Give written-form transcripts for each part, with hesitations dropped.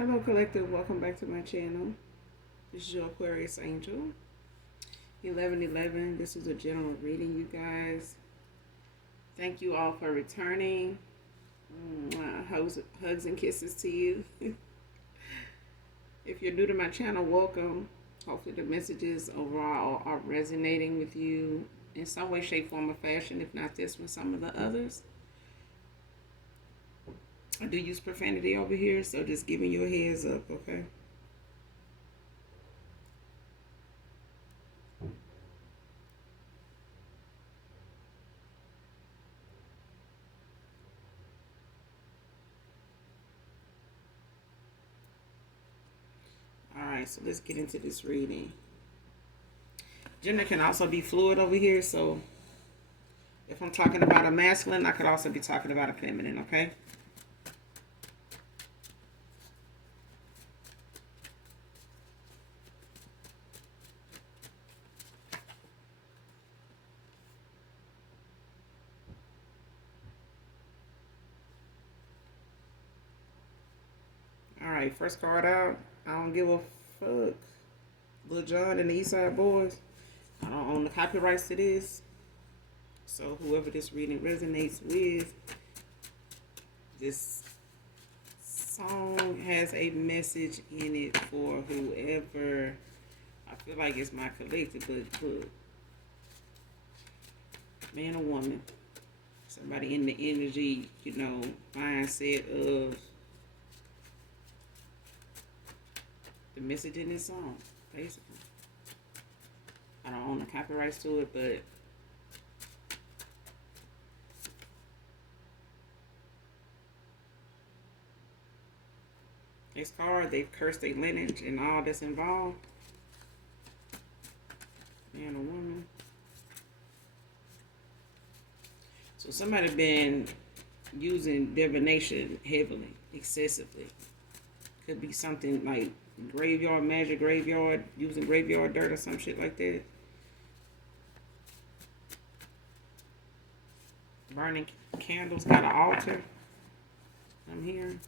Hello, collective. Welcome back to my channel. This is your Aquarius angel. 1111. This is a general reading, you guys. Thank you all for returning. Hugs and kisses to you. If you're new to my channel, welcome. Hopefully, the messages overall are resonating with you in some way, shape, form, or fashion. If not this one, some of the others. I do use profanity over here, so just giving you a heads up, okay? Alright, so let's get into this reading. Gender can also be fluid over here, so if I'm talking about a masculine, I could also be talking about a feminine, okay? Alright, first card out. I don't give a fuck. Lil Jon and the East Side Boys. I don't own the copyrights to this. So whoever this reading resonates with, this song has a message in it for whoever. I feel like it's my collective, but look. Man or woman. Somebody in the energy, mindset of the message in this song, basically. I don't own the copyrights to it, but this card, they've cursed their lineage and all that's involved. Man or woman. So somebody been using divination heavily, excessively. Could be something like graveyard magic, graveyard, using graveyard dirt or some shit like that. Burning candles, got an altar. I'm here.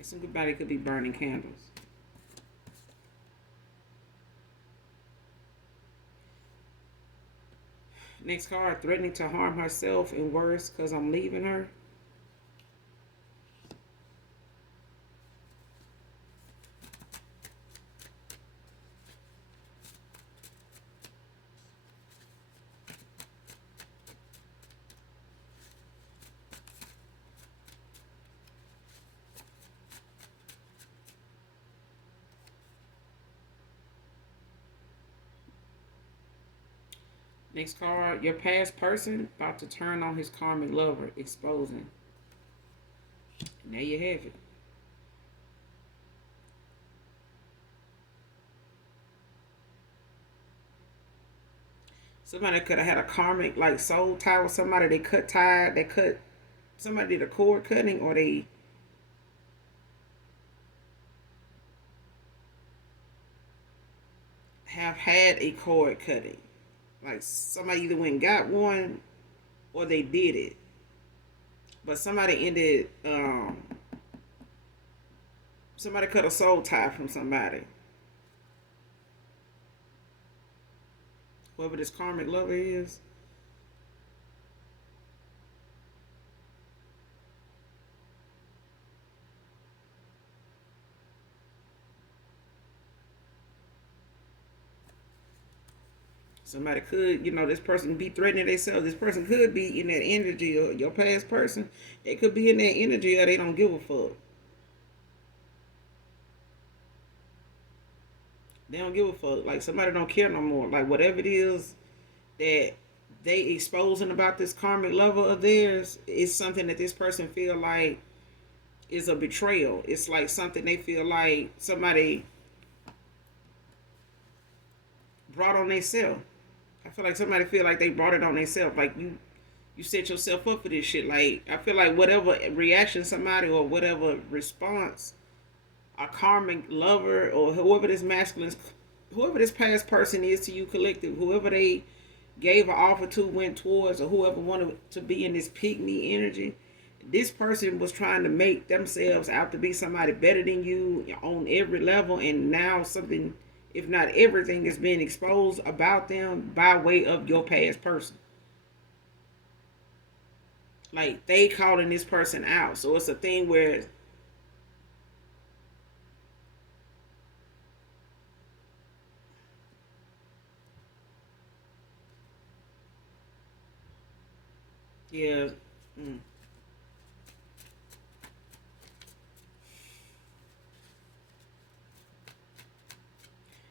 Somebody could be burning candles. Next card, threatening to harm herself and worse because I'm leaving her. Next card, your past person about to turn on his karmic lover, exposing. And there you have it. Somebody could have had a karmic like soul tie with somebody. They cut somebody did a cord cutting, or they have had a cord cutting. Like somebody either went and got one or they did it. But somebody ended somebody cut a soul tie from somebody. Whoever this karmic lover is. Somebody could, this person be threatening themselves. This person could be in that energy, or your past person. They could be in that energy, or they don't give a fuck. They don't give a fuck. Like somebody don't care no more. Like whatever it is that they exposing about this karmic lover of theirs is something that this person feel like is a betrayal. It's like something they feel like somebody brought on themselves. I feel like somebody feel like they brought it on themselves. Like you set yourself up for this shit. Like I feel like whatever reaction somebody or whatever response a karmic lover or whoever this masculine, whoever this past person is to you collective, whoever they gave an offer to, went towards, or whoever wanted to be in this pygmy energy, this person was trying to make themselves out to be somebody better than you on every level, and now something, if not everything, is being exposed about them by way of your past person. Like they calling this person out. So it's a thing where, yeah. Mm.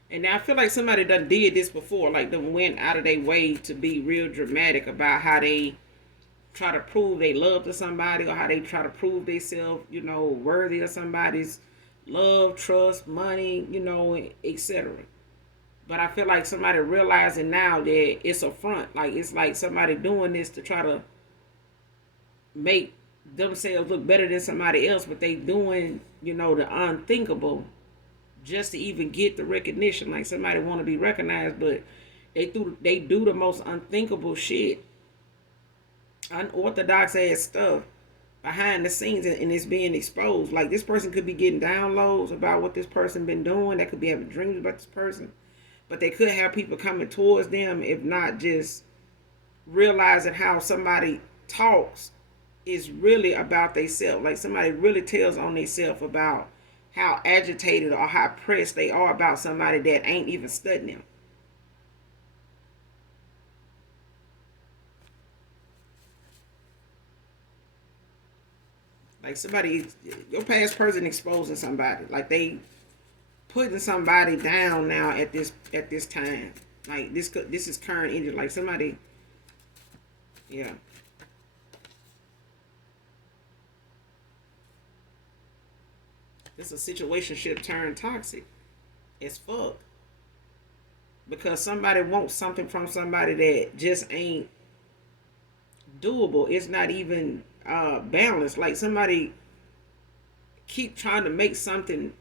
And now I feel like somebody done did this before, like them went out of their way to be real dramatic about how they try to prove they love to somebody, or how they try to prove themselves, worthy of somebody's love, trust, money, etc. But I feel like somebody realizing now that it's a front. Like it's like somebody doing this to try to make themselves look better than somebody else, but they doing, the unthinkable just to even get the recognition. Like somebody want to be recognized, but they do the most unthinkable shit, unorthodox ass stuff behind the scenes, and it's being exposed. Like this person could be getting downloads about what this person been doing. They could be having dreams about this person, but they could have people coming towards them, if not just realizing how somebody talks is really about themselves. Like somebody really tells on themselves about how agitated or how pressed they are about somebody that ain't even studying them. Like somebody, your past person exposing somebody. Like they putting somebody down now at this time. Like this is current energy. Like somebody, yeah. This is a situationship turned toxic as fuck, because somebody wants something from somebody that just ain't doable. It's not even balanced. Like somebody keep trying to make something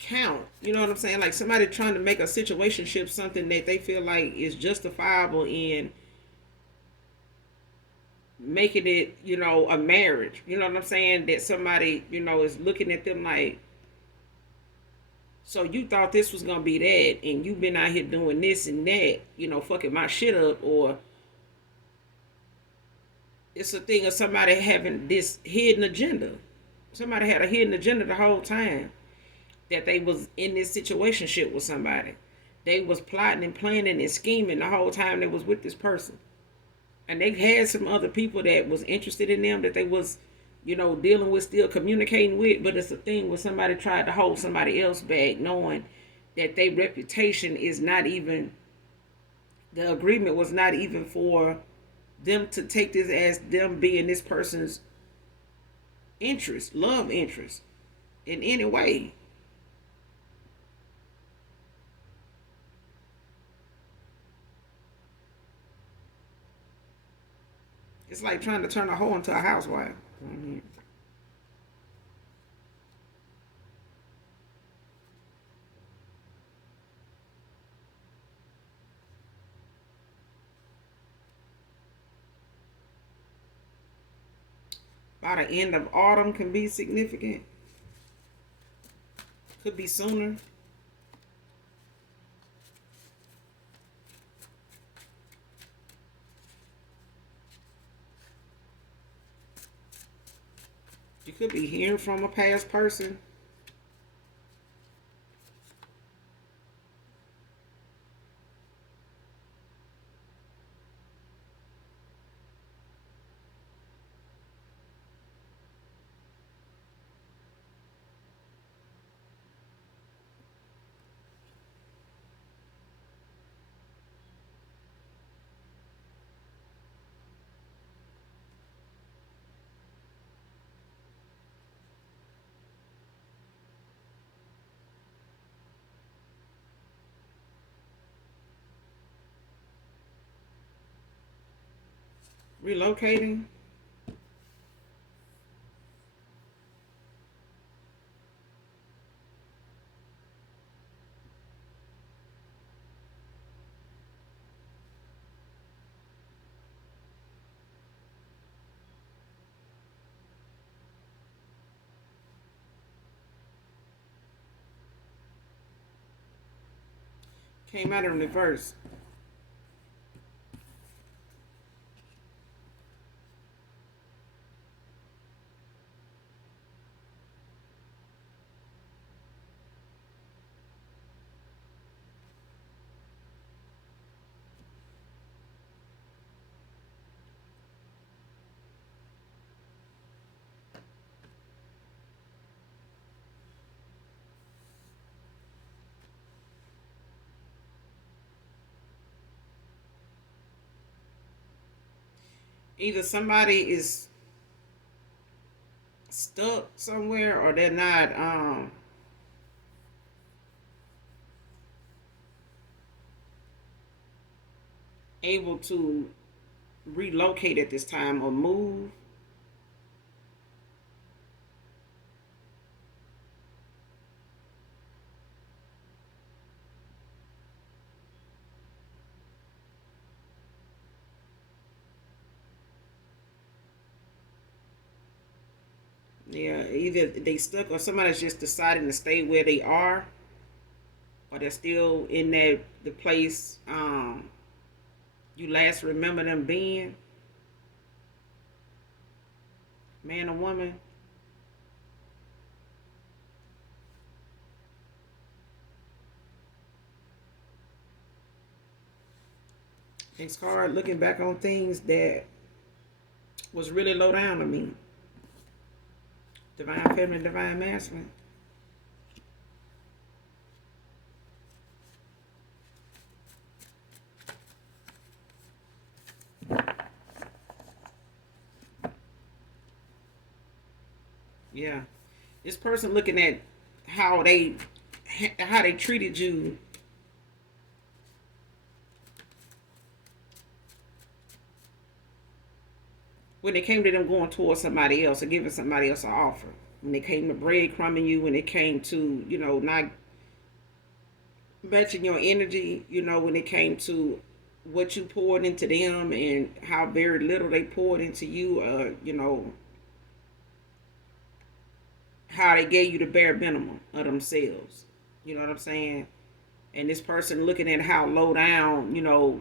count. You know what I'm saying? Like somebody trying to make a situationship something that they feel like is justifiable in making it, a marriage. You know what I'm saying? That somebody, is looking at them like, so you thought this was gonna be that, and you've been out here doing this and that, fucking my shit up, or it's a thing of somebody having this hidden agenda. Somebody had a hidden agenda the whole time that they was in this situation shit with somebody. They was plotting and planning and scheming the whole time they was with this person. And they had some other people that was interested in them that they was, dealing with, still communicating with. But it's a thing where somebody tried to hold somebody else back, knowing that their reputation is not even, the agreement was not even for them to take this as them being this person's interest, love interest in any way. It's like trying to turn a hoe into a housewife. Mm-hmm. By the end of autumn can be significant. Could be sooner. You could be hearing from a past person. Relocating. Came out in reverse. Either somebody is stuck somewhere or they're not able to relocate at this time or move. Yeah, either they stuck or somebody's just deciding to stay where they are, or they're still in that the place you last remember them being, man or woman. Next card, looking back on things that was really low down to me. Divine feminine, divine masculine. Yeah, this person looking at how they how they treated you when it came to them going towards somebody else or giving somebody else an offer. When it came to breadcrumbing you, when it came to, not matching your energy, when it came to what you poured into them and how very little they poured into you, how they gave you the bare minimum of themselves. You know what I'm saying? And this person looking at how low down,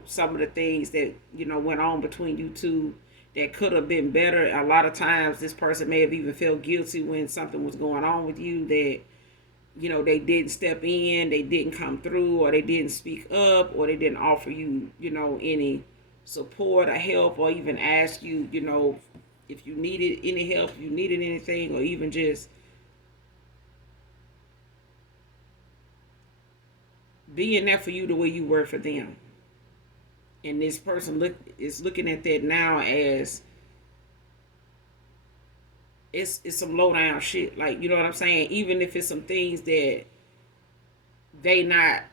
some of the things that, went on between you two that could have been better. A lot of times this person may have even felt guilty when something was going on with you that, they didn't step in, they didn't come through, or they didn't speak up, or they didn't offer you, any support or help, or even ask you, if you needed any help, you needed anything, or even just being there for you the way you were for them. And this person is looking at that now as it's some low down shit. Like, you know what I'm saying? Even if it's some things that they not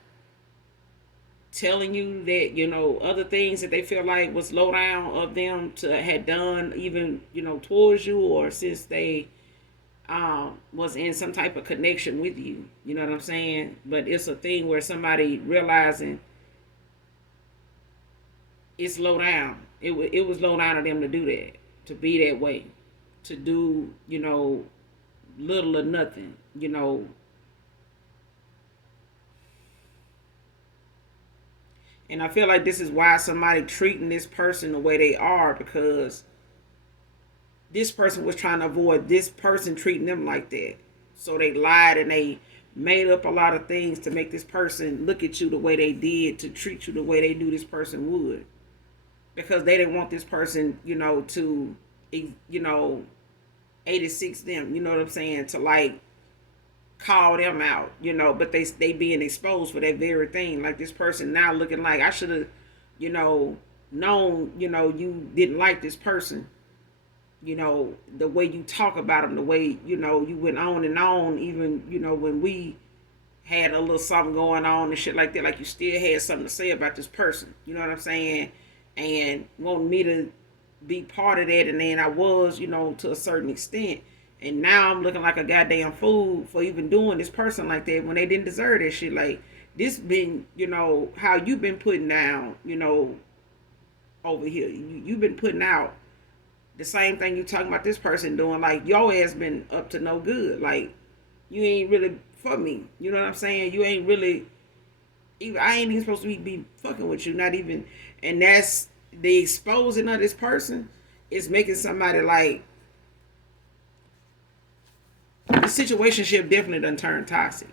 telling you, that, other things that they feel like was low down of them to had done, even, towards you, or since they was in some type of connection with you. You know what I'm saying? But it's a thing where somebody realizing it's low down. It was low down to them to do that, to be that way, to do, little or nothing, And I feel like this is why somebody treating this person the way they are, because this person was trying to avoid this person treating them like that. So they lied and they made up a lot of things to make this person look at you the way they did, to treat you the way they knew this person would. Because they didn't want this person, to, 86 them, you know what I'm saying, to like call them out, but they being exposed for that very thing. Like this person now looking like I should have, known, you didn't like this person, the way you talk about them, the way, you went on and on, even, when we had a little something going on and shit like that, like you still had something to say about this person, you know what I'm saying? And wanting me to be part of that, and then I was, to a certain extent. And now I'm looking like a goddamn fool for even doing this person like that when they didn't deserve that shit. Like this been, how you been putting down, over here. You've been putting out the same thing you talking about this person doing. Like your ass been up to no good. Like you ain't really for me. You know what I'm saying? You ain't really Even I ain't even supposed to be fucking with you, not even. And that's the exposing of this person is making somebody like the situationship definitely done turned toxic.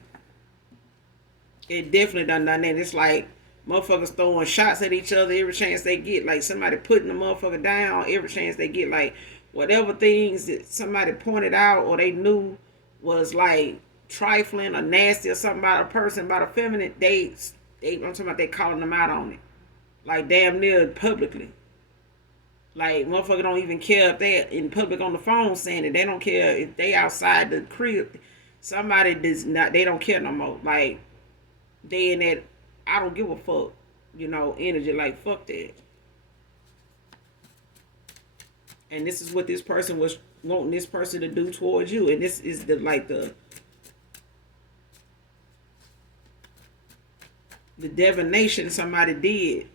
It definitely done that. It's like motherfuckers throwing shots at each other every chance they get. Like somebody putting the motherfucker down every chance they get. Like whatever things that somebody pointed out or they knew was like trifling or nasty or something about a person, about a feminine, I'm talking about they calling them out on it. Like damn near publicly. Like motherfucker don't even care if they in public on the phone saying it. They don't care if they outside the crib. Somebody does not. They don't care no more. Like they in that I don't give a fuck, energy. Like fuck that. And this is what this person was wanting this person to do towards you. And this is the divination somebody did.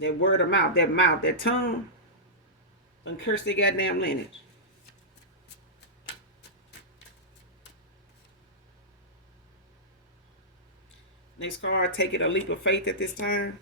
That word of mouth, that tongue, and curse their goddamn lineage. Next card, take it a leap of faith at this time.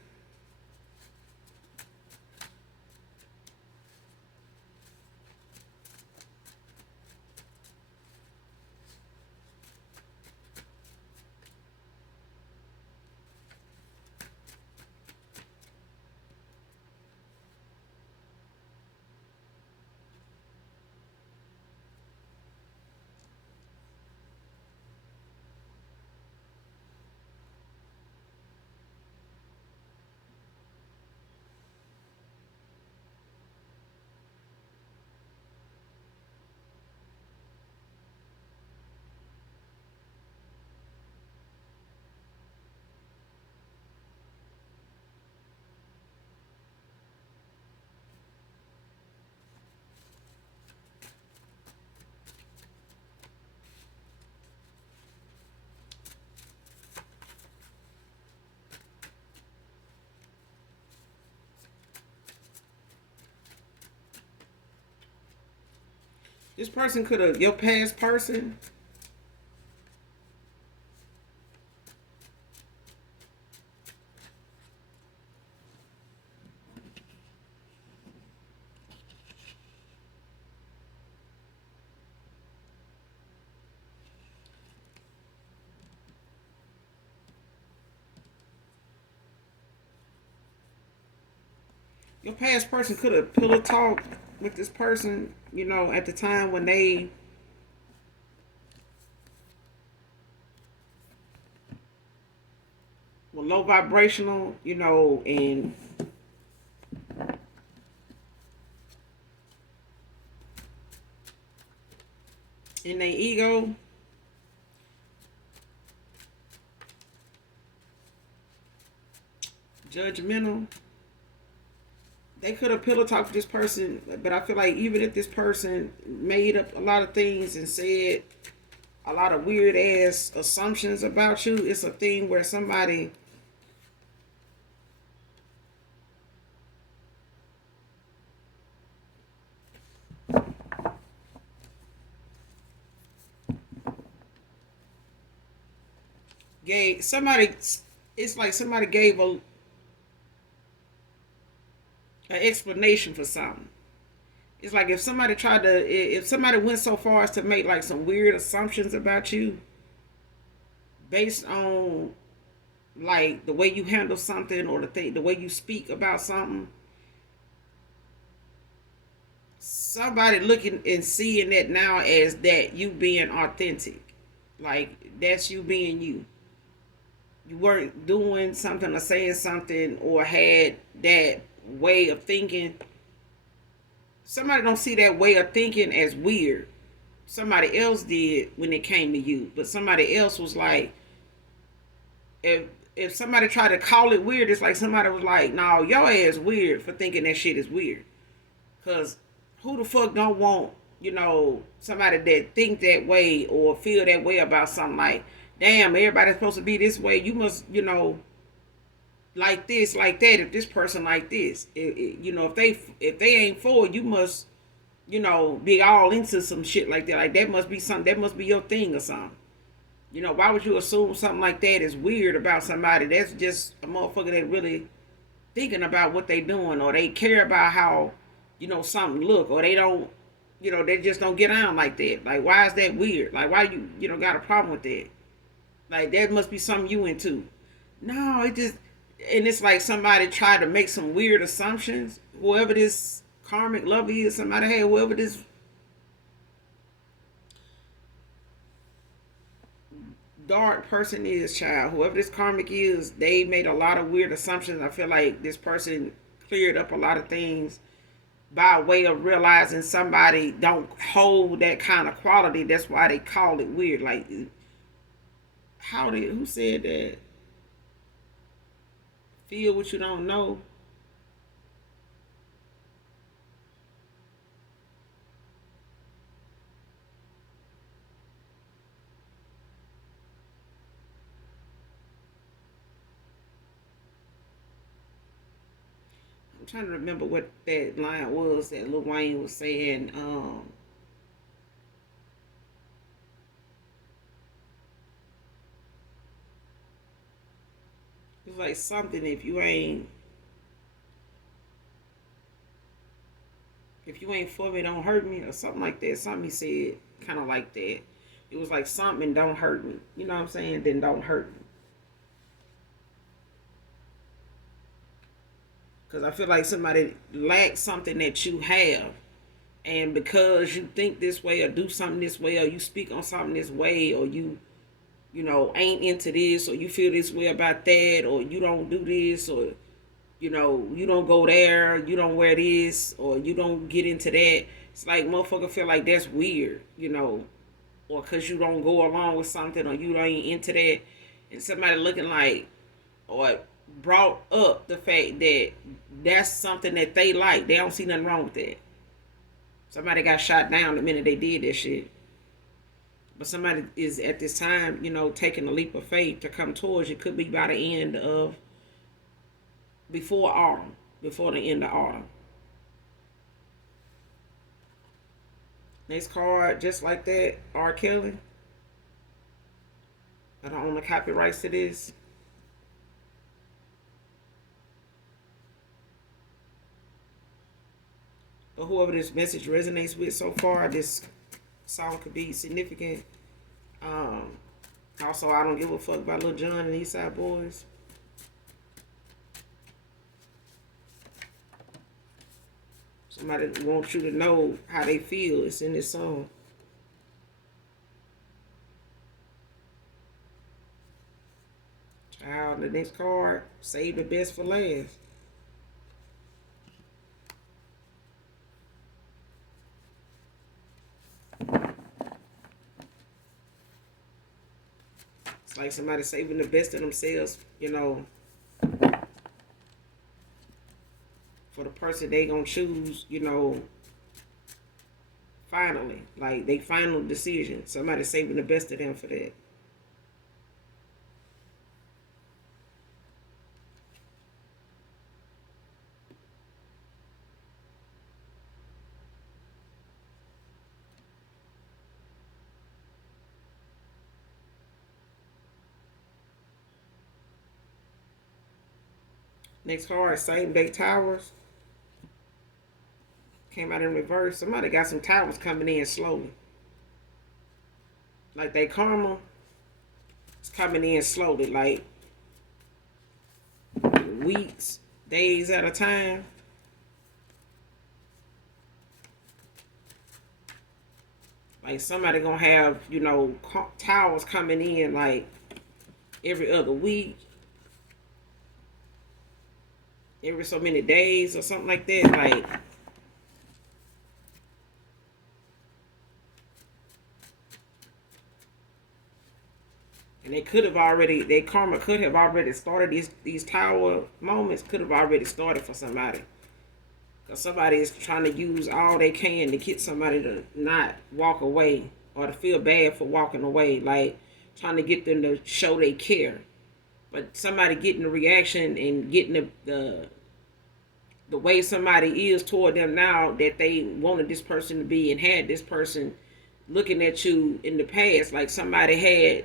This person could have, your past person, could have pillow talked with this person, at the time when they were low vibrational, and in their ego. Judgmental. They could have pillow talked with this person, but I feel like even if this person made up a lot of things and said a lot of weird ass assumptions about you, it's a thing where somebody gave somebody. It's like somebody gave a an explanation for something. It's like if somebody went so far as to make like some weird assumptions about you based on like the way you handle something or the way you speak about something, somebody looking and seeing that now as that you being authentic, like that's you being you. You weren't doing something or saying something or had that way of thinking. Somebody don't see that way of thinking as weird. Somebody else did when it came to you, but somebody else was like, if somebody tried to call it weird, it's like somebody was like, "No, your ass weird for thinking that shit is weird." Cause who the fuck don't want somebody that think that way or feel that way about something? Like, damn, everybody's supposed to be this way. You must like this, like that. If this person like this, if they ain't for it, you must be all into some shit like that. Like that must be something. That must be your thing or something. Why would you assume something like that is weird about somebody? That's just a motherfucker that really thinking about what they doing, or they care about how, something look, or they don't, they just don't get on like that. Like, why is that weird? Like, why you got a problem with that? Like, that must be something you into. No, it just, and it's like somebody tried to make some weird assumptions. Whoever this karmic lover is, somebody, hey, whoever this dark person is, child, whoever this karmic is, they made a lot of weird assumptions. I feel like this person cleared up a lot of things by way of realizing somebody don't hold that kind of quality. That's why they call it weird. Like, who said that? Feel what you don't know. I'm trying to remember what that line was that Lil Wayne was saying. It's like something, if you ain't for me, don't hurt me, or something like that. Something he said, kind of like that. It was like something, don't hurt me. You know what I'm saying? Then don't hurt me. Because I feel like somebody lacks something that you have, and because you think this way or do something this way, or you speak on something this way, or you ain't into this, or you feel this way about that, or you don't do this, or you don't go there, you don't wear this, or you don't get into that. It's like motherfucker feel like that's weird, or because you don't go along with something, or you ain't into that, and somebody looking like, or brought up the fact that that's something that they like. They don't see nothing wrong with that. Somebody got shot down the minute they did that shit. But somebody is at this time, taking a leap of faith to come towards you. Could be by the end of before autumn, before the end of autumn. Next card, just like that, R. Kelly. I don't own the copyrights to this. But whoever this message resonates with so far, this song could be significant. Um, Also, I don't give a fuck about Lil Jon and East Side Boys. Somebody wants you to know how they feel. It's in this song. Child, the next card, save the best for last. It's like somebody saving the best of themselves, for the person they gonna choose, finally. Like, they final decision. Somebody saving the best of them for that. Next card, same day towers. Came out in reverse. Somebody got some towers coming in slowly. Like, they karma is coming in slowly, like weeks, days at a time. Like, somebody gonna have, towers coming in like every other week, every so many days or something like that. Like, and their karma could have already started. These tower moments could have already started for somebody. Because somebody is trying to use all they can to get somebody to not walk away, or to feel bad for walking away. Like, trying to get them to show they care. But somebody getting the reaction and getting the way somebody is toward them now, that they wanted this person to be and had this person looking at you in the past. Like, somebody had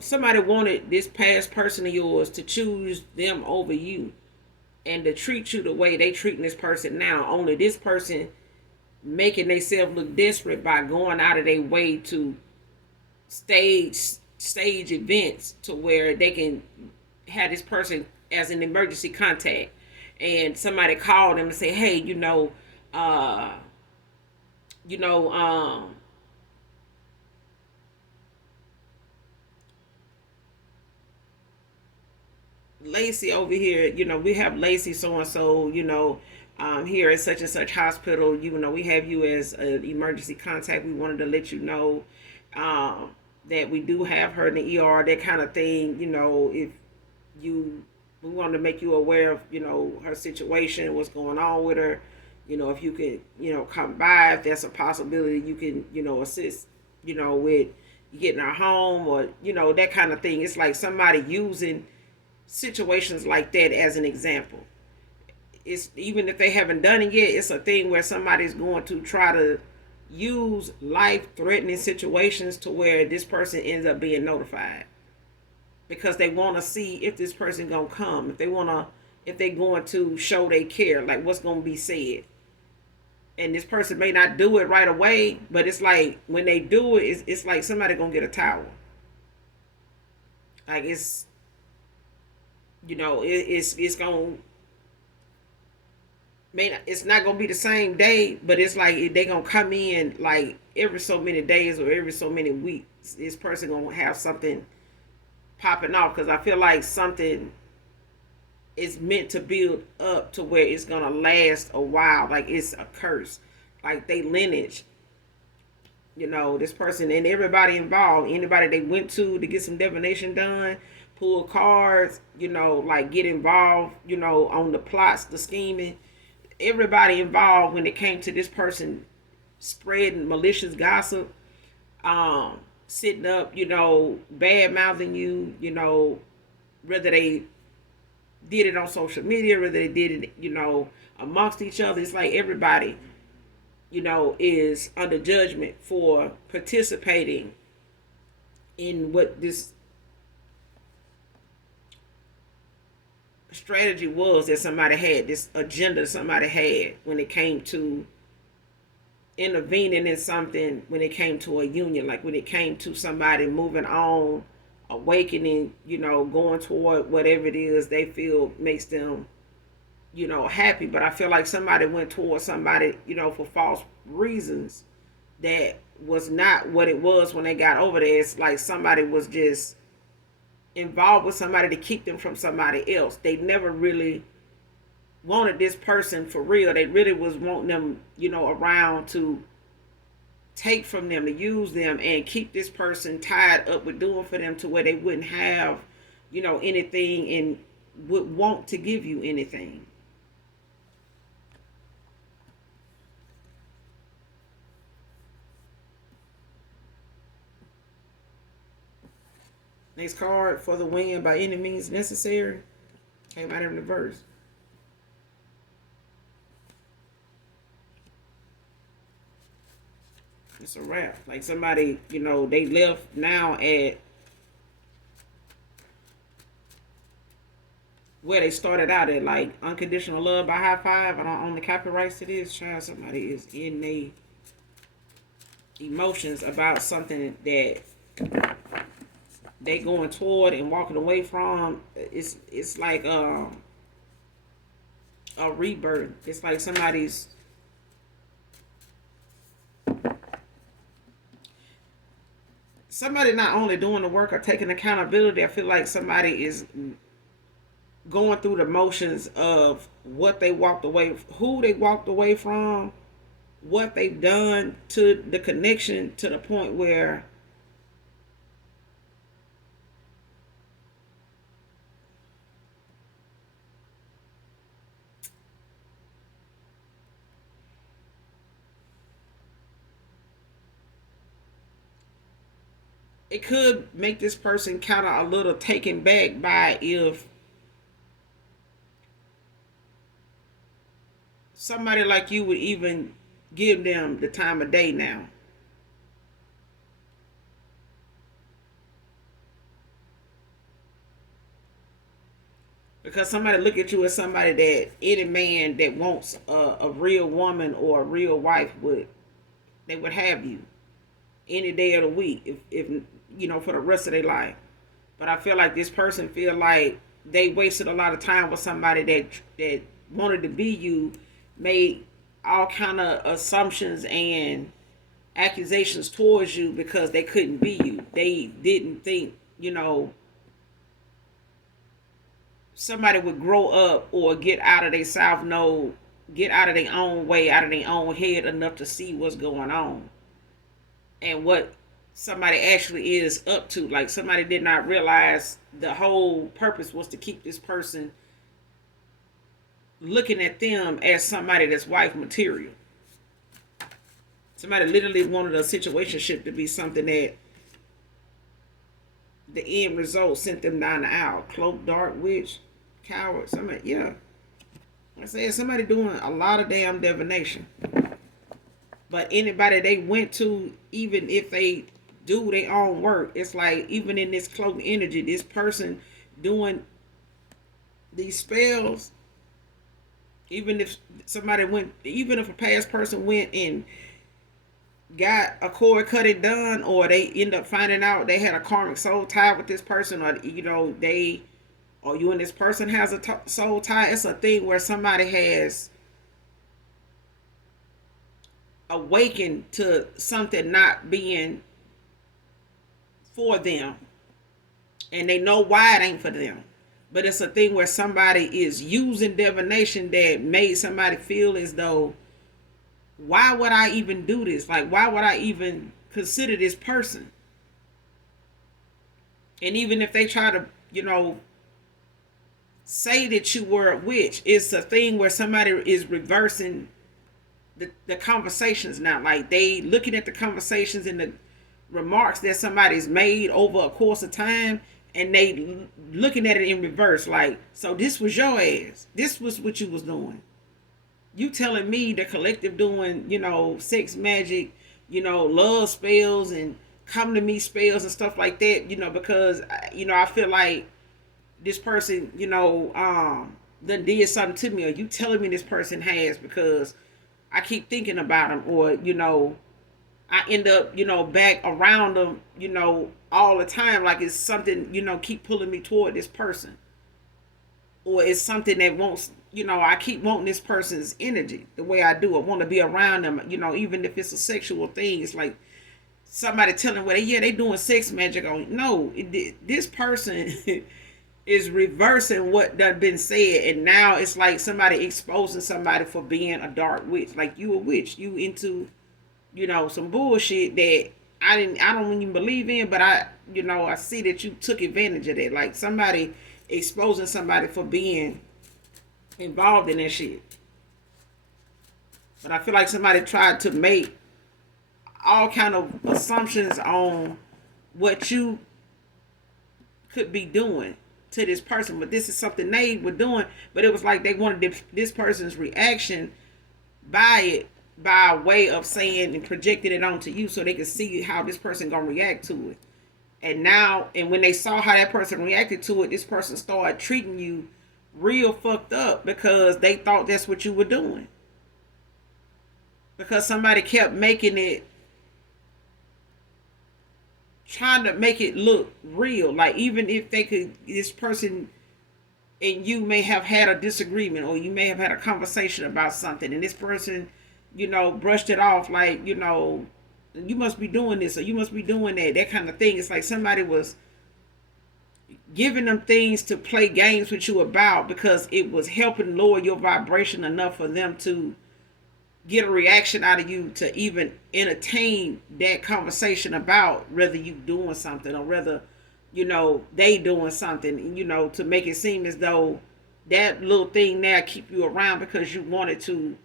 Somebody wanted this past person of yours to choose them over you and to treat you the way they treating this person now. Only this person making themselves look desperate by going out of their way to stage stage events to where they can have this person as an emergency contact, and somebody called them and say, hey, uh you know Lacey over here, we have Lacey so and so, here at such and such hospital, we have you as an emergency contact. We wanted to let you know that we do have her in the ER, that kind of thing. If you, we wanted to make you aware of, her situation, what's going on with her. If you could, come by, if that's a possibility, you can, assist, with getting her home, or, that kind of thing. It's like somebody using situations like that as an example. It's even if they haven't done it yet, it's a thing where somebody's going to try to use life threatening situations to where this person ends up being notified, because they want to see if this person gonna come, if they going to show they care, like what's gonna be said. And this person may not do it right away, but it's like when they do it, it's like somebody gonna get a towel. Like it's gonna, may it's not gonna be the same day, but it's like they gonna come in like every so many days or every so many weeks. This person gonna have something popping off, because I feel like something is meant to build up to where it's gonna last a while. Like it's a curse, like they lineage. This person and everybody involved, anybody they went to get some divination done, pull cards, like get involved, on the plots, the scheming. Everybody involved when it came to this person spreading malicious gossip, sitting up, bad mouthing you, whether they did it on social media, whether they did it, amongst each other. It's like everybody, is under judgment for participating in what this strategy was that somebody had, this agenda somebody had when it came to intervening in something, when it came to a union, like when it came to somebody moving on, awakening, going toward whatever it is they feel makes them, happy. But I feel like somebody went towards somebody, for false reasons that was not what it was when they got over there. It's like somebody was just involved with somebody to keep them from somebody else. They never really wanted this person for real. They really was wanting them, around to take from them, to use them, and keep this person tied up with doing for them to where they wouldn't have, anything, and would want to give you anything. Next card, for the win by any means necessary. Came out in reverse. It's a wrap. Like somebody, they left now at where they started out at, like unconditional love by high five. I don't own the copyrights to this. Child, somebody is in their emotions about something that they going toward and walking away from. It's like a rebirth. It's like somebody not only doing the work or taking accountability. I feel like somebody is going through the motions of what they walked away, who they walked away from, what they've done to the connection, to the point where it could make this person kind of a little taken back by if somebody like you would even give them the time of day now. Because somebody look at you as somebody that any man that wants a real woman or a real wife would, they would have you any day of the week, if for the rest of their life. But I feel like this person feel like they wasted a lot of time with somebody that wanted to be you, made all kind of assumptions and accusations towards you because they couldn't be you. They didn't think, somebody would grow up or get out of their south node, get out of their own way, out of their own head enough to see what's going on and what somebody actually is up to. Like, somebody did not realize the whole purpose was to keep this person looking at them as somebody that's wife material. Somebody literally wanted a situationship to be something that the end result sent them down the aisle. Cloak, dark, witch, coward. Somebody, yeah. I said, somebody doing a lot of damn divination. But anybody they went to, even if they do their own work, it's like, even in this cloak energy, this person doing these spells, even if a past person went and got a cord cutting done, or they end up finding out they had a karmic soul tie with this person, or you and this person has a soul tie. It's a thing where somebody has awakened to something not being for them, and they know why it ain't for them. But it's a thing where somebody is using divination that made somebody feel as though, why would I even do this? Like, why would I even consider this person? And even if they try to, say that you were a witch, it's a thing where somebody is reversing the conversations now. Like, they looking at the conversations and the remarks that somebody's made over a course of time, and they looking at it in reverse. Like, so this was your ass. This was what you was doing. You telling me the collective doing, sex magic, love spells and come to me spells and stuff like that, because, I feel like this person, done did something to me, or you telling me this person has because I keep thinking about them, or, I end up, back around them, all the time. Like, it's something, keep pulling me toward this person. Or it's something that wants, I keep wanting this person's energy the way I do. I want to be around them, even if it's a sexual thing. It's like somebody telling, well, yeah, they doing sex magic on. No, this person is reversing what done been said. And now it's like somebody exposing somebody for being a dark witch. Like, you a witch. You into, some bullshit that I don't even believe in, but I see that you took advantage of that. Like, somebody exposing somebody for being involved in that shit. But I feel like somebody tried to make all kind of assumptions on what you could be doing to this person. But this is something they were doing, but it was like they wanted this person's reaction by way of saying and projecting it onto you, so they could see how this person gonna react to it. And when they saw how that person reacted to it, this person started treating you real fucked up because they thought that's what you were doing. Because somebody kept trying to make it look real. Like, even if this person and you may have had a disagreement, or you may have had a conversation about something, and this person, brushed it off like, you must be doing this, or you must be doing that kind of thing. It's like somebody was giving them things to play games with you about, because it was helping lower your vibration enough for them to get a reaction out of you to even entertain that conversation about whether you doing something, or whether, they doing something, to make it seem as though that little thing there keep you around because you wanted to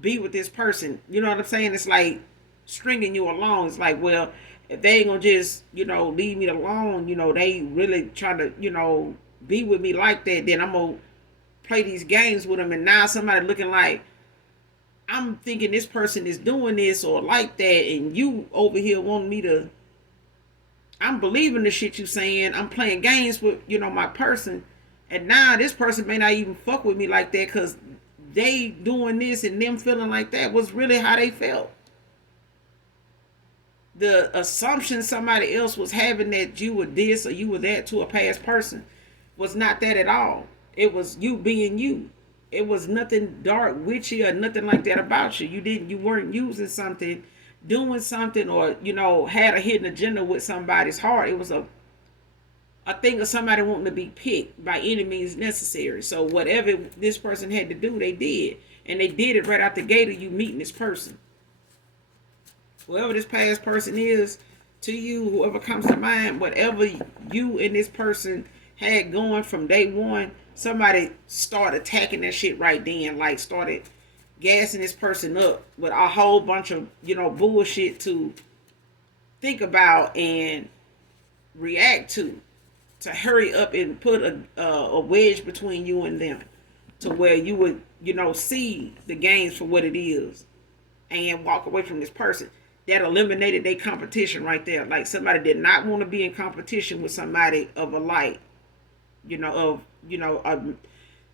be with this person. You know what I'm saying? It's like stringing you along. It's like, well, if they ain't gonna just, leave me alone, they really trying to, be with me like that, then I'm gonna play these games with them. And now somebody looking like, I'm thinking this person is doing this or like that, and you over here wanting me to, I'm believing the shit you saying. I'm playing games with, my person, And now this person may not even fuck with me like that because they doing this and them feeling like that was really how they felt. The assumption somebody else was having that you were this or you were that to a past person was not that at all. It was you being you. It was nothing dark, witchy, or nothing like that about you. You weren't using something, doing something, or had a hidden agenda with somebody's heart. It was a thing of somebody wanting to be picked by any means necessary. So whatever this person had to do, they did, and they did it right out the gate of you meeting this person. Whoever this past person is to you, whoever comes to mind, whatever you and this person had going from day one, somebody started attacking that shit right then. Like started gassing this person up with a whole bunch of bullshit to think about and react to hurry up and put a wedge between you and them, to where you would see the games for what it is and walk away from this person. That eliminated their competition right there. Like somebody did not want to be in competition with somebody of a light, the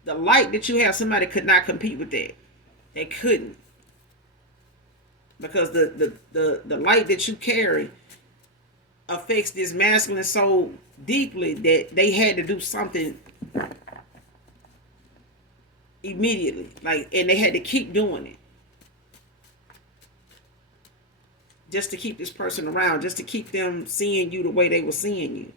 light that you have. Somebody could not compete with that. They couldn't, because the light that you carry affects this masculine so deeply that they had to do something immediately, and they had to keep doing it just to keep this person around, just to keep them seeing you the way they were seeing you.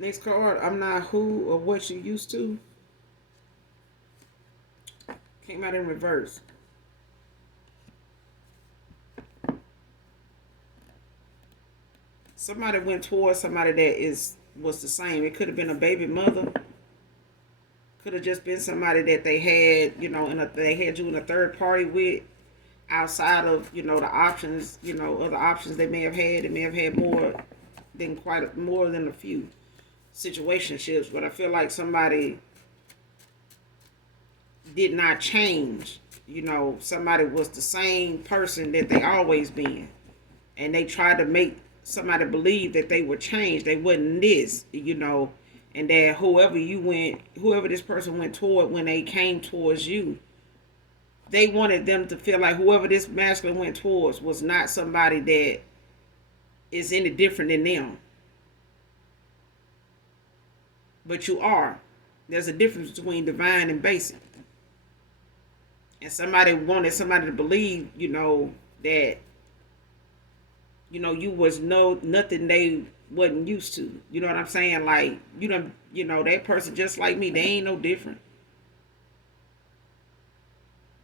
Next card, I'm not who or what you used to. Came out in reverse. Somebody went towards somebody that was the same. It could have been a baby mother. Could have just been somebody that they had, they had you in a third party with, outside of, the options, other options they may have had. They may have had more than a few situationships, but I feel like somebody did not change. Somebody was the same person that they always been, and they tried to make somebody believe that they were changed. They wasn't this, and that whoever this person went toward when they came towards you, they wanted them to feel like whoever this masculine went towards was not somebody that is any different than them. But you are. There's a difference between divine and basic. And somebody wanted somebody to believe, that, you was nothing they wasn't used to. You know what I'm saying? Like, that person just like me, they ain't no different.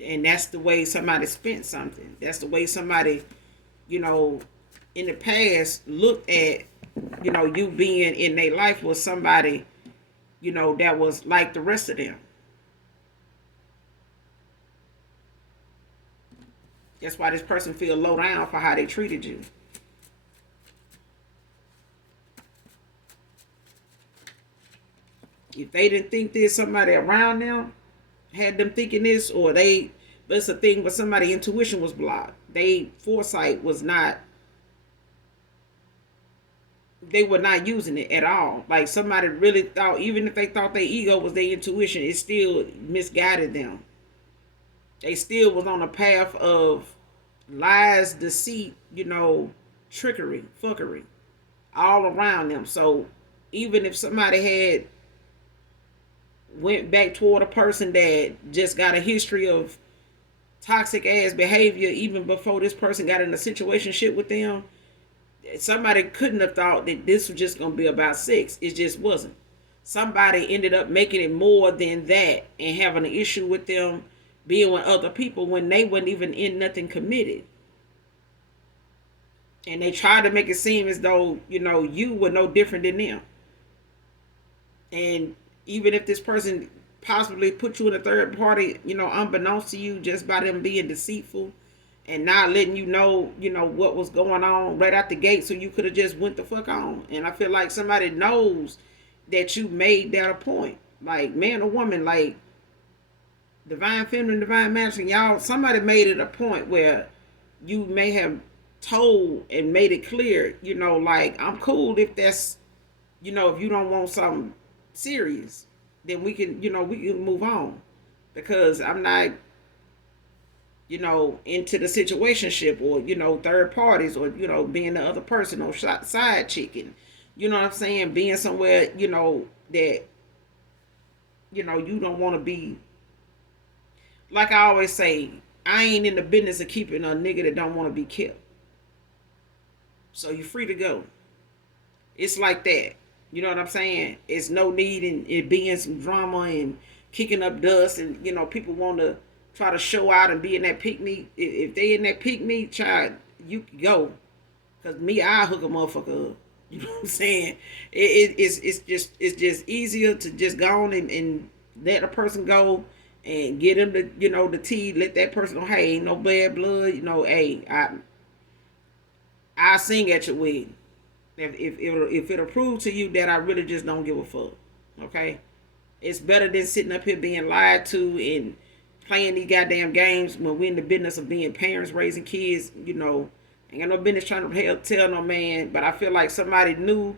And that's the way somebody spent something. That's the way somebody, in the past looked at, you being in their life was somebody, that was like the rest of them. That's why this person feel low down for how they treated you. If they didn't think there's somebody around them had them thinking this, but it's a thing where somebody's intuition was blocked. They foresight was not, they were not using it at all. Like somebody really thought, even if they thought their ego was their intuition, it still misguided them. They still was on a path of lies, deceit, trickery, fuckery, all around them. So even if somebody had went back toward a person that just got a history of toxic ass behavior even before this person got in a situationship with them. Somebody couldn't have thought that this was just gonna be about sex. It just wasn't. Somebody ended up making it more than that and having an issue with them being with other people when they wasn't even in nothing committed. And they tried to make it seem as though, you were no different than them. And even if this person possibly put you in a third party, unbeknownst to you, just by them being deceitful and not letting what was going on right out the gate, so you could have just went the fuck on. And I feel like somebody knows that you made that a point. Like, man or woman, like divine feminine, divine masculine, y'all, somebody made it a point where you may have told and made it clear, like, I'm cool if that's, if you don't want something serious, then we can move on, because I'm not, into the situationship or, third parties or, being the other person or side chicken. You know what I'm saying? Being somewhere, that, you don't want to be. Like I always say, I ain't in the business of keeping a nigga that don't want to be kept. So you're free to go. It's like that. You know what I'm saying? It's no need in it being some drama and kicking up dust, and people want to try to show out and be in that pick me. If they in that pick me, child, you can go. Cause me, I hook a motherfucker up. You know what I'm saying? It's just easier to just go on and let a person go and get them the tea. Let that person know, hey, ain't no bad blood. Hey, I sing at your wedding. If it'll prove to you that I really just don't give a fuck. Okay? It's better than sitting up here being lied to and playing these goddamn games when we're in the business of being parents, raising kids. Ain't got no business trying to tell no man, but I feel like somebody knew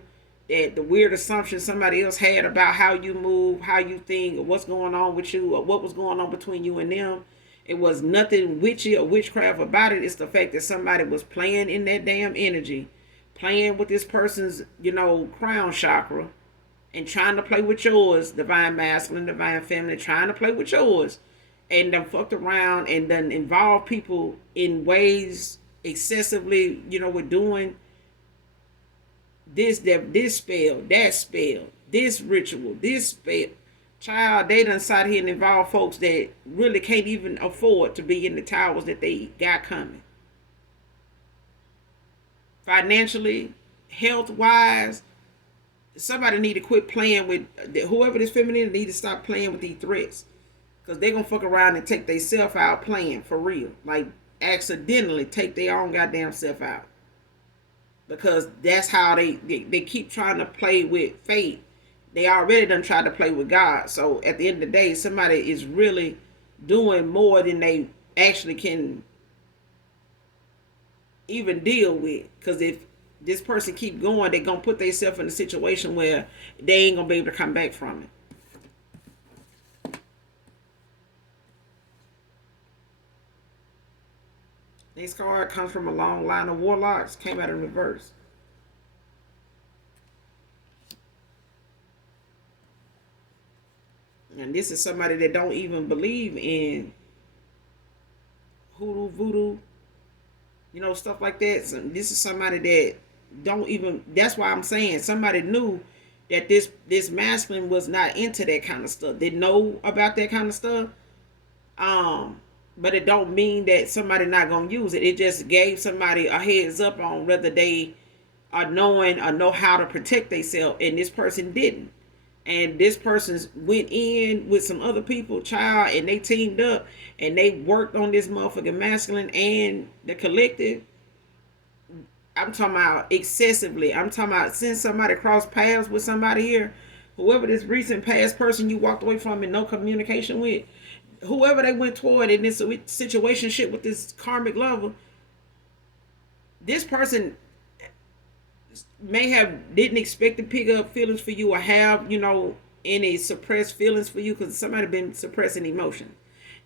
that the weird assumption somebody else had about how you move, how you think, or what's going on with you, or what was going on between you and them. It was nothing witchy or witchcraft about it. It's the fact that somebody was playing in that damn energy, playing with this person's, crown chakra, and trying to play with yours, divine masculine, divine feminine, trying to play with yours, and then fucked around and then involved people in ways excessively, with doing this spell, that spell, this ritual, this spell. Child, they done sat here and involve folks that really can't even afford to be in the towers that they got coming. Financially, health-wise, somebody need to quit playing with, whoever this feminine need to stop playing with these threats. Because they going to fuck around and take their self out playing for real. Like, accidentally take their own goddamn self out. Because that's how they keep trying to play with fate. They already done tried to play with God. So at the end of the day, somebody is really doing more than they actually can even deal with. Because if this person keep going, they're going to put themselves in a situation where they ain't going to be able to come back from it. This card comes from a long line of warlocks. Came out in reverse. And this is somebody that don't even believe in hoodoo, voodoo, stuff like that. So this is somebody that don't even, that's why I'm saying somebody knew that this masculine was not into that kind of stuff. They know about that kind of stuff. But it don't mean that somebody not gonna use it. It just gave somebody a heads up on whether they are knowing or know how to protect themselves, and this person didn't. And this person went in with some other people, child, and they teamed up and they worked on this motherfucking masculine and the collective. I'm talking about excessively. I'm talking about since somebody crossed paths with somebody here, whoever this recent past person you walked away from and no communication with, whoever they went toward in this situationship with this karmic lover, this person may have didn't expect to pick up feelings for you or have, any suppressed feelings for you, because somebody been suppressing emotion.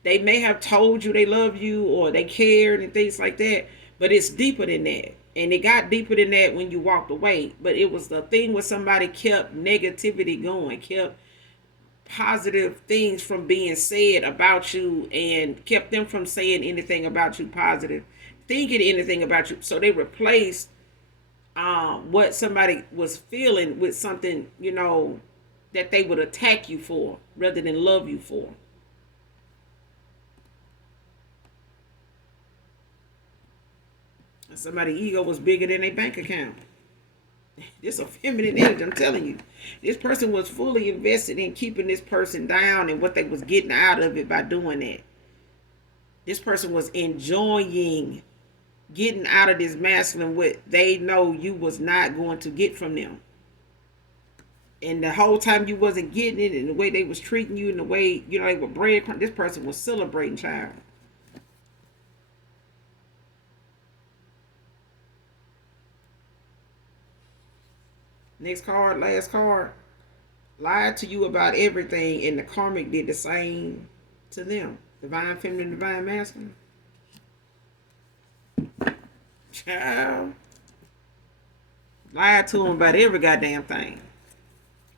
They may have told you they love you or they cared and things like that, but it's deeper than that. And it got deeper than that when you walked away. But it was the thing where somebody kept negativity going, kept positive things from being said about you and kept them from saying anything about you positive, thinking anything about you. So they replaced what somebody was feeling with something, that they would attack you for rather than love you for. And somebody's ego was bigger than their bank account. This a feminine energy, I'm telling you. This person was fully invested in keeping this person down and what they was getting out of it by doing that. This person was enjoying getting out of this masculine what they know you was not going to get from them. And the whole time you wasn't getting it, and the way they was treating you, and the way, they were breadcrumbs, this person was celebrating, child. Next card, last card. Lied to you about everything, and the karmic did the same to them. Divine feminine, divine masculine. Child. Lied to them about every goddamn thing.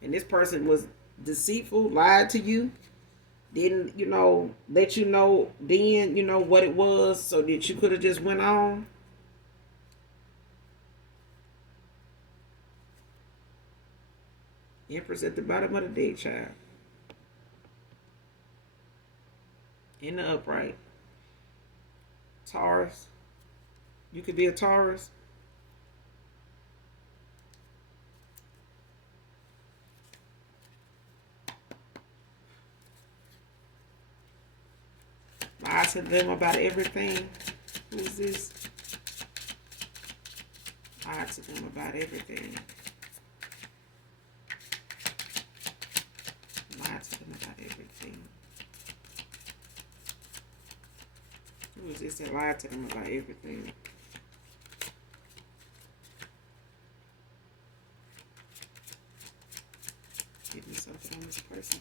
And this person was deceitful, lied to you, didn't, let you know then, what it was, so that you could have just went on. Empress at the bottom of the deck, child. In the upright. Taurus. You could be a Taurus. Lie to them about everything. Who is this? Lie to them about everything. Lie to them about everything. Who is this that lied to them about everything? Give me something on this person.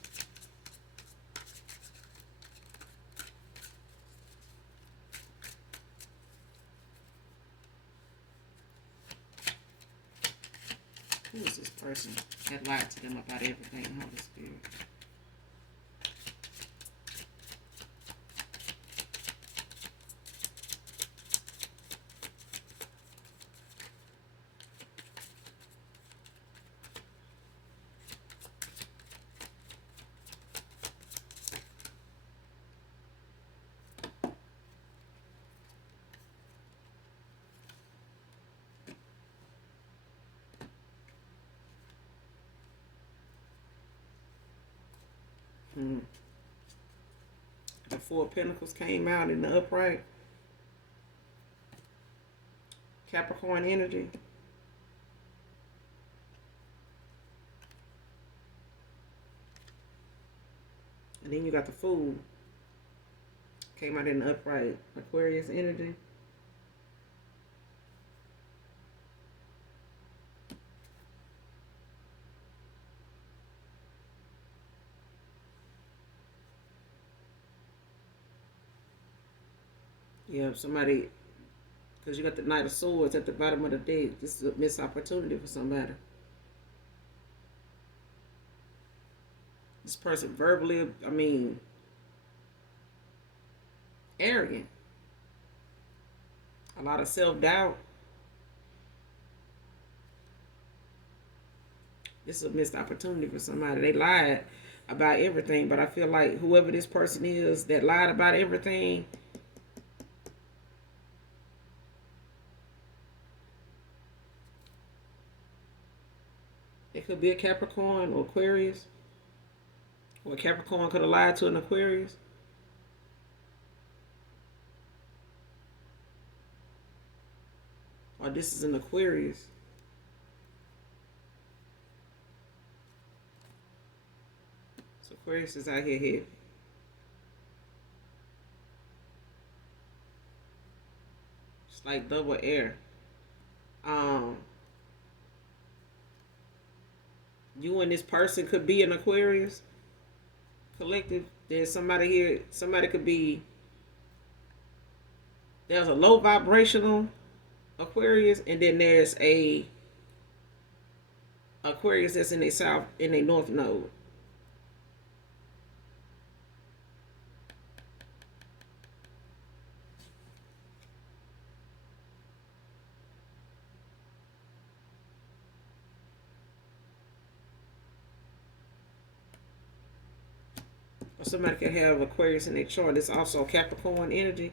Who is this person that lied to them about everything, Holy Spirit? The Four of Pentacles came out in the upright. Capricorn energy. And then you got the Fool. Came out in the upright. Aquarius energy. Yeah, somebody, because you got the Knight of Swords at the bottom of the deck. This is a missed opportunity for somebody. This person verbally, arrogant. A lot of self-doubt. This is a missed opportunity for somebody. They lied about everything, but I feel like whoever this person is that lied about everything, it could be a Capricorn or Aquarius. Or a Capricorn could have lied to an Aquarius. Or this is an Aquarius. So Aquarius is out here heavy. It's like double air. You and this person could be an Aquarius collective. There's somebody here. Somebody could be. There's a low vibrational Aquarius, and then there's a Aquarius that's in a south, in a north node. Or somebody could have Aquarius in their chart. It's also Capricorn energy.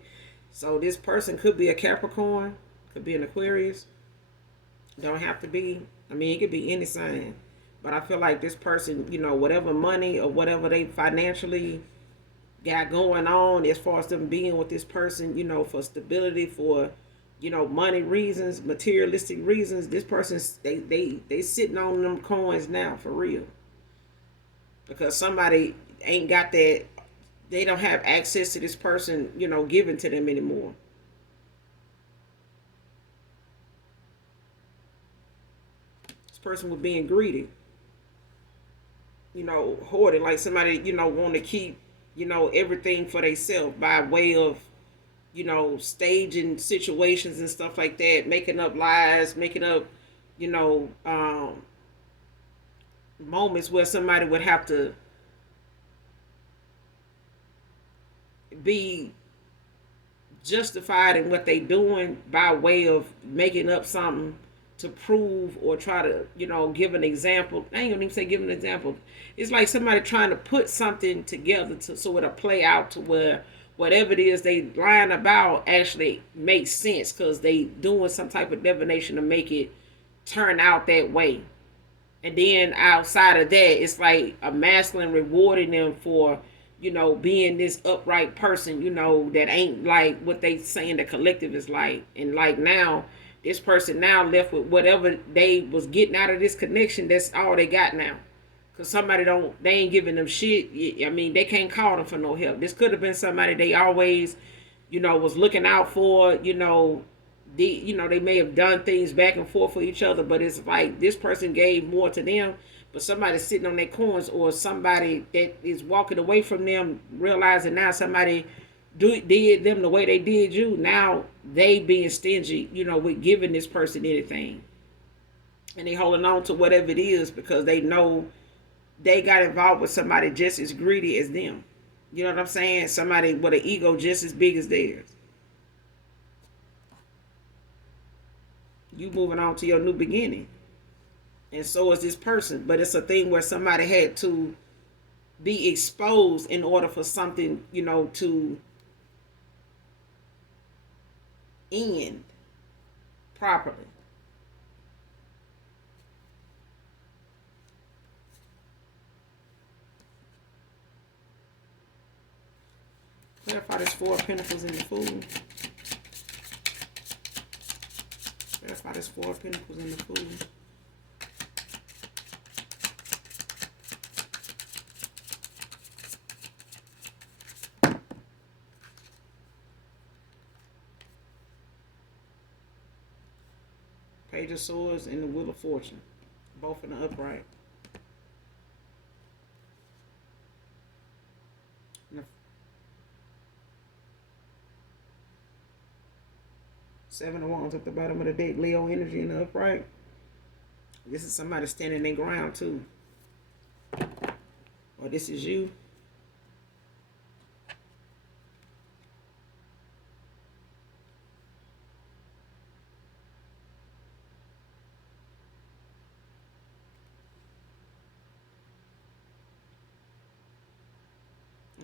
So this person could be a Capricorn, could be an Aquarius. Don't have to be. I mean, it could be any sign. But I feel like this person, whatever money or whatever they financially got going on as far as them being with this person, for stability, for, money reasons, materialistic reasons, this person, they sitting on them coins now for real. Because somebody ain't got that, they don't have access to this person, given to them anymore. This person was being greedy, hoarding, like somebody, want to keep, everything for themselves by way of, staging situations and stuff like that, making up lies, making up, you know, um, moments where somebody would have to be justified in what they doing by way of making up something to prove or try to, give an example. I ain't gonna even say give an example. It's like somebody trying to put something together so it'll play out to where whatever it is they lying about actually makes sense because they doing some type of divination to make it turn out that way. And then outside of that, it's like a masculine rewarding them for, being this upright person, that ain't like what they saying the collective is like. And like now, this person now left with whatever they was getting out of this connection. That's all they got now. Cause somebody they ain't giving them shit. I mean, they can't call them for no help. This could have been somebody they always, was looking out for. They may have done things back and forth for each other, but it's like this person gave more to them, but somebody sitting on their coins, or somebody that is walking away from them, realizing now somebody did them the way they did you. Now they being stingy, with giving this person anything, and they holding on to whatever it is because they know they got involved with somebody just as greedy as them. You know what I'm saying? Somebody with an ego just as big as theirs. You moving on to your new beginning. And so is this person. But it's a thing where somebody had to be exposed in order for something, to end properly. Clarify this Four of Pentacles in the Fool. Clarify this Four of Pentacles in the Fool. Page of Swords and the Wheel of Fortune. Both in the upright. Seven of Wands at the bottom of the deck. Leo energy in the upright. This is somebody standing their ground too. Or this is you.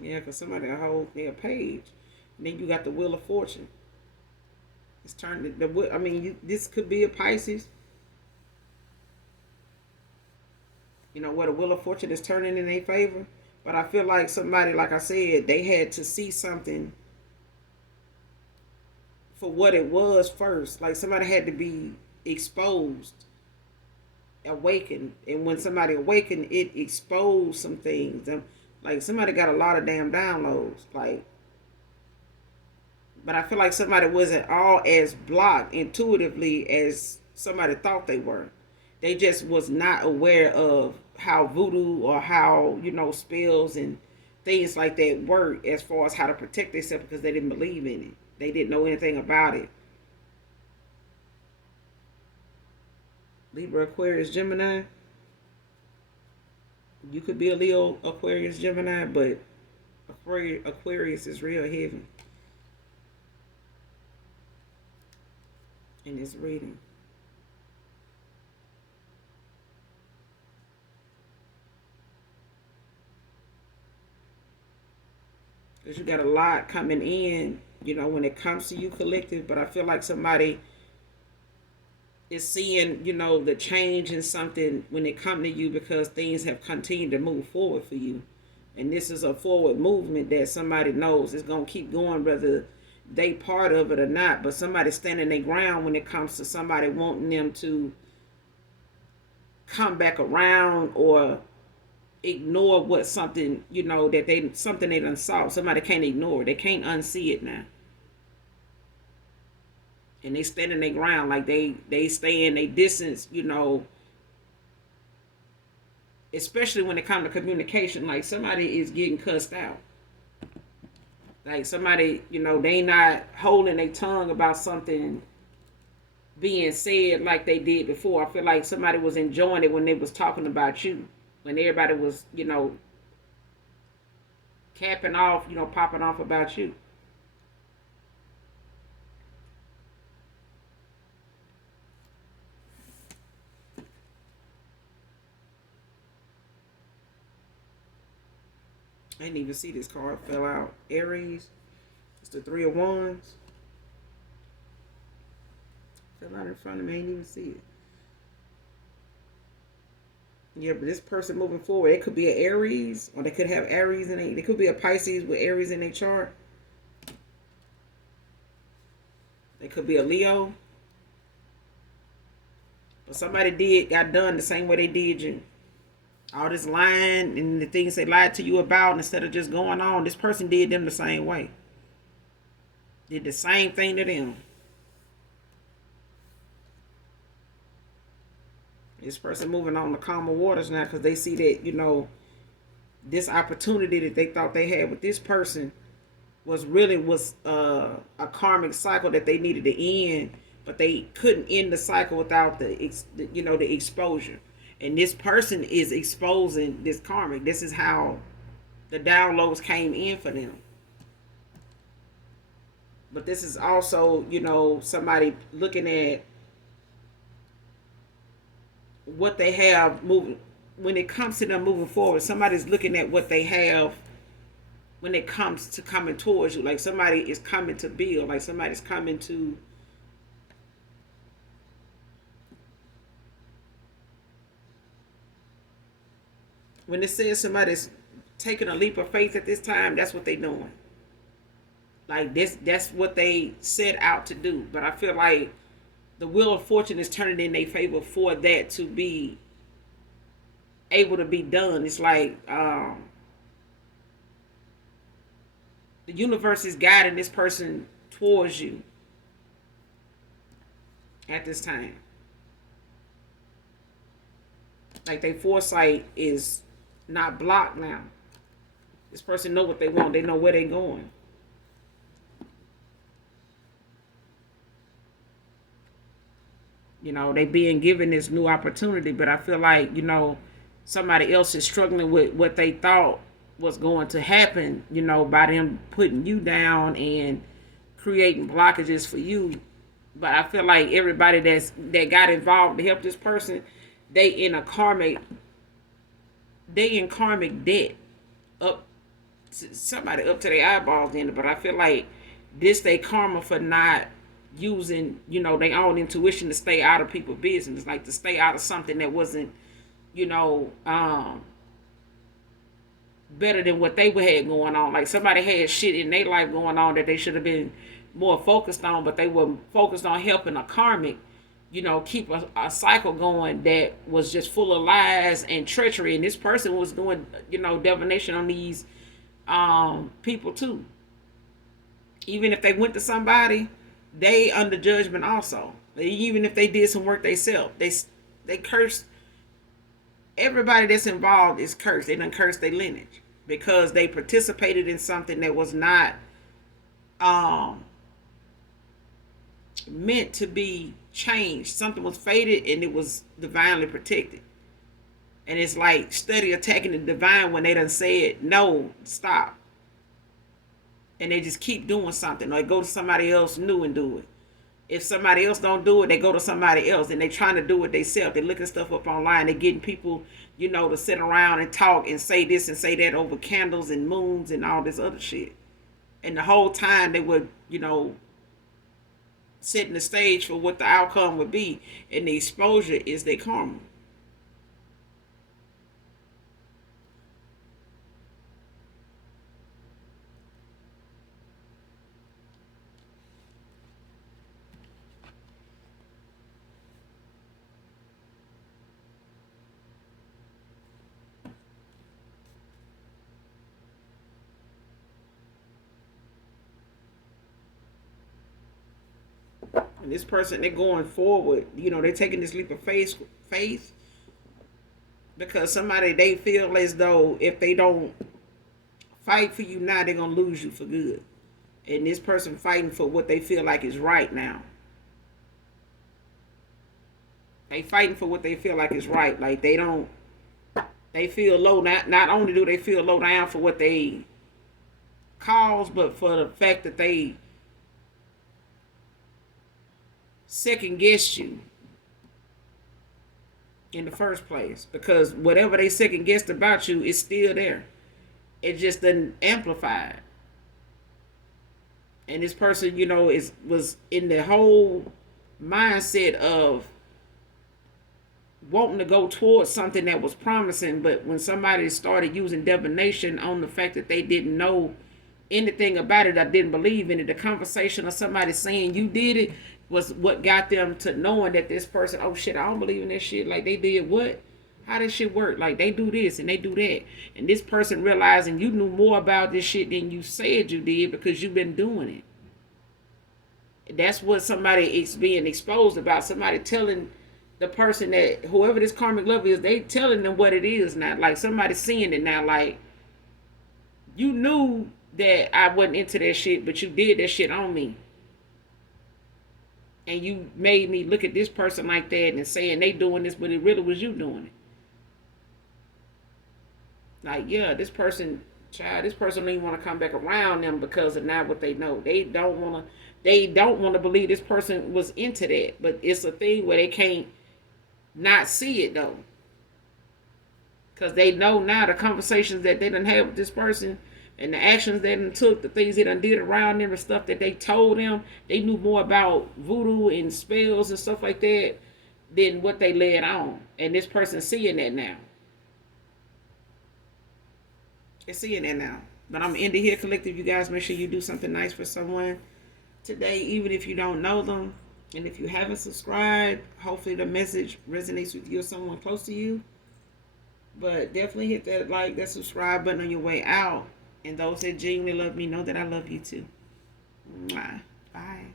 Yeah, because somebody will hold their page. And then you got the Wheel of Fortune. It's turned this could be a Pisces. Where the Wheel of Fortune is turning in their favor. But I feel like somebody, like I said, they had to see something for what it was first. Like somebody had to be exposed, awakened. And when somebody awakened, it exposed some things. Like somebody got a lot of damn downloads. But I feel like somebody wasn't all as blocked intuitively as somebody thought they were. They just was not aware of how voodoo or how, spells and things like that work as far as how to protect themselves because they didn't believe in it. They didn't know anything about it. Libra, Aquarius, Gemini. You could be a Leo, Aquarius, Gemini, but Aquarius is real heavy in this reading. because you got a lot coming in, when it comes to you, collective. But I feel like somebody is seeing, the change in something when it comes to you, because things have continued to move forward for you. And this is a forward movement that somebody knows is going to keep going, whether they part of it or not. But somebody standing their ground when it comes to somebody wanting them to come back around, or ignore what something, that they done saw. Somebody can't ignore it. They can't unsee it now. And they standing their ground, like they stay in a distance, especially when it comes to communication. Like somebody is getting cussed out. Like somebody, they not holding their tongue about something being said like they did before. I feel like somebody was enjoying it when they was talking about you. When everybody was, capping off, popping off about you. I didn't even see this card. It fell out. Aries. It's the 3 of Wands. Fell out in front of me. I didn't even see it. Yeah, but this person moving forward, it could be an Aries, or they could have Aries in it. It could be a Pisces with Aries in their chart. It could be a Leo. But somebody got done the same way they did you. All this lying and the things they lied to you about, instead of just going on, this person did them the same way. Did the same thing to them. This person moving on to calmer waters now, because they see that, this opportunity that they thought they had with this person was a karmic cycle that they needed to end, but they couldn't end the cycle without the exposure. And this person is exposing this karmic. This is how the downloads came in for them. But this is also, somebody looking at what they have moving. When it comes to them moving forward, somebody's looking at what they have when it comes to coming towards you. Like somebody is coming to build. Like somebody's coming to when it says somebody's taking a leap of faith at this time, that's what they're doing. Like that's what they set out to do. But I feel like the wheel of fortune is turning in their favor for that to be able to be done. It's like the universe is guiding this person towards you at this time. Like their foresight is not blocked now. This person know what they want. They know where they're going. They being given this new opportunity, but I feel like, somebody else is struggling with what they thought was going to happen, by them putting you down and creating blockages for you. But I feel like everybody that got involved to help this person, they in karmic debt, up to somebody up to their eyeballs in it. But I feel like this they karma for not using, their own intuition to stay out of people's business, like to stay out of something that wasn't, better than what they had going on. Like somebody had shit in their life going on that they should have been more focused on, but they were focused on helping a karmic, keep a cycle going that was just full of lies and treachery. And this person was doing, divination on these people too. Even if they went to somebody, they under judgment also. Even if they did some work themselves, they cursed. Everybody that's involved is cursed. They done cursed their lineage because they participated in something that was not meant to be changed. Something was fated and it was divinely protected. And it's like study attacking the divine when they done said, no, stop. And they just keep doing something, or they go to somebody else new and do it. If somebody else don't do it, they go to somebody else and they trying to do it themselves. They looking stuff up online. They getting people, to sit around and talk and say this and say that over candles and moons and all this other shit. And the whole time they would, setting the stage for what the outcome would be. And the exposure is their karma. And this person, they're going forward. They're taking this leap of faith because somebody, they feel as though if they don't fight for you now, they're gonna lose you for good. And this person fighting for what they feel like is right now. They fighting for what they feel like is right. Like they don't. They feel low. Not only do they feel low down for what they cause, but for the fact that they second guessed you in the first place. Because whatever they second guessed about you is still there. It just doesn't amplify it. And this person, was in the whole mindset of wanting to go towards something that was promising, but when somebody started using divination on the fact that they didn't know anything about it, I didn't believe in it, the conversation of somebody saying you did it was what got them to knowing that this person, oh shit, I don't believe in this shit. Like, they did what? How does shit work? Like, they do this and they do that. And this person realizing you knew more about this shit than you said you did because you've been doing it. That's what somebody is being exposed about. Somebody telling the person that whoever this karmic love is, they telling them what it is now. Like, somebody seeing it now. Like, you knew that I wasn't into that shit, but you did that shit on me. And you made me look at this person like that and saying they doing this, but it really was you doing it. Like, yeah, this person don't even want to come back around them because of not what they know. They don't want to believe this person was into that. But it's a thing where they can't not see it though. Because they know now the conversations that they done had with this person and the actions they done took, the things they done did around them, the stuff that they told them, they knew more about voodoo and spells and stuff like that than what they led on. And this person seeing that now. They're seeing that now. But I'm in the here collective. You guys make sure you do something nice for someone today, even if you don't know them. And if you haven't subscribed, hopefully the message resonates with you or someone close to you. But definitely hit that like, that subscribe button on your way out. And those that genuinely love me know that I love you too. Mwah. Bye.